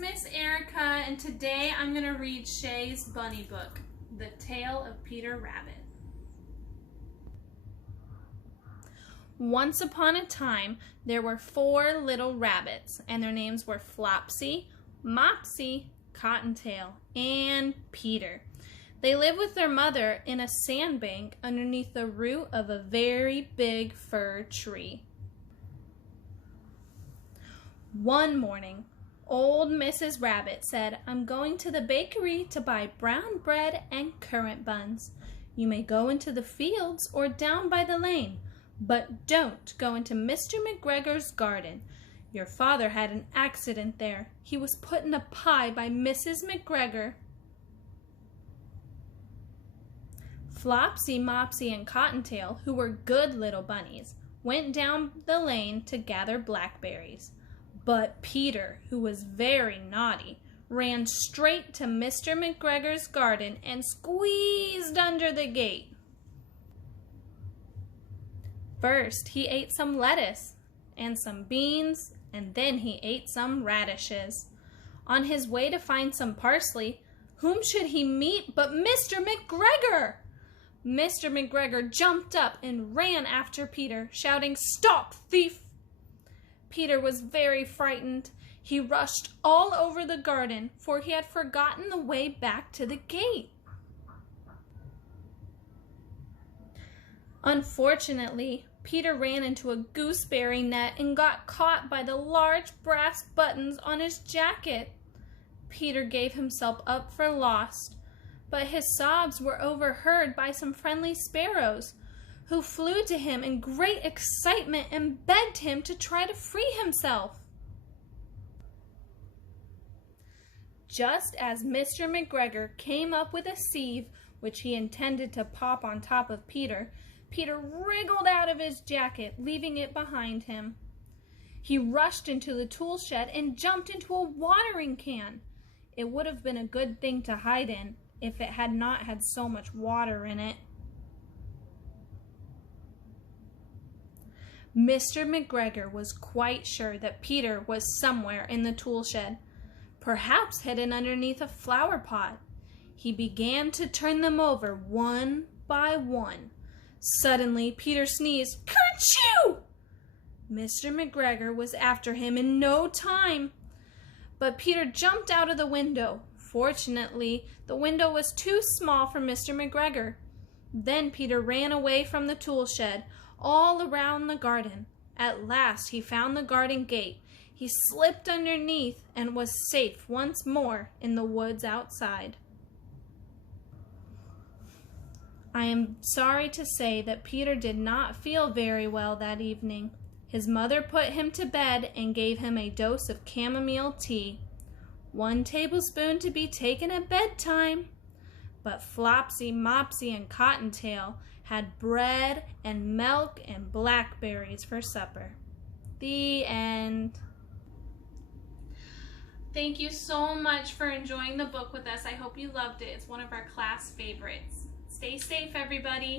Miss Erica, and today I'm going to read Shay's bunny book, The Tale of Peter Rabbit. Once upon a time, there were 4 little rabbits, and their names were Flopsy, Mopsy, Cottontail, and Peter. They lived with their mother in a sandbank underneath the root of a very big fir tree. One morning, old Mrs. Rabbit said, "I'm going to the bakery to buy brown bread and currant buns. You may go into the fields or down by the lane, but don't go into Mr. McGregor's garden. Your father had an accident there. He was put in a pie by Mrs. McGregor." Flopsy, Mopsy, and Cottontail, who were good little bunnies, went down the lane to gather blackberries. But Peter, who was very naughty, ran straight to Mr. McGregor's garden and squeezed under the gate. First, he ate some lettuce and some beans, and then he ate some radishes. On his way to find some parsley, whom should he meet but Mr. McGregor? Mr. McGregor jumped up and ran after Peter, shouting, "Stop, thief!" Peter was very frightened. He rushed all over the garden, for he had forgotten the way back to the gate. Unfortunately, Peter ran into a gooseberry net and got caught by the large brass buttons on his jacket. Peter gave himself up for lost, but his sobs were overheard by some friendly sparrows, who flew to him in great excitement and begged him to try to free himself. Just as Mr. McGregor came up with a sieve which he intended to pop on top of Peter, Peter wriggled out of his jacket, leaving it behind him. He rushed into the tool shed and jumped into a watering can. It would have been a good thing to hide in if it had not had so much water in it. Mr. McGregor was quite sure that Peter was somewhere in the tool shed, perhaps hidden underneath a flower pot. He began to turn them over one by one. Suddenly, Peter sneezed, "Kerchoo!" Mr. McGregor was after him in no time, but Peter jumped out of the window. Fortunately, the window was too small for Mr. McGregor. Then Peter ran away from the tool shed, all around the garden. At last he found the garden gate. He slipped underneath and was safe once more in the woods outside. I am sorry to say that Peter did not feel very well that evening. His mother put him to bed and gave him a dose of chamomile tea. 1 tablespoon to be taken at bedtime. But Flopsy, Mopsy, and Cottontail had bread and milk and blackberries for supper. The end. Thank you so much for enjoying the book with us. I hope you loved it. It's one of our class favorites. Stay safe, everybody.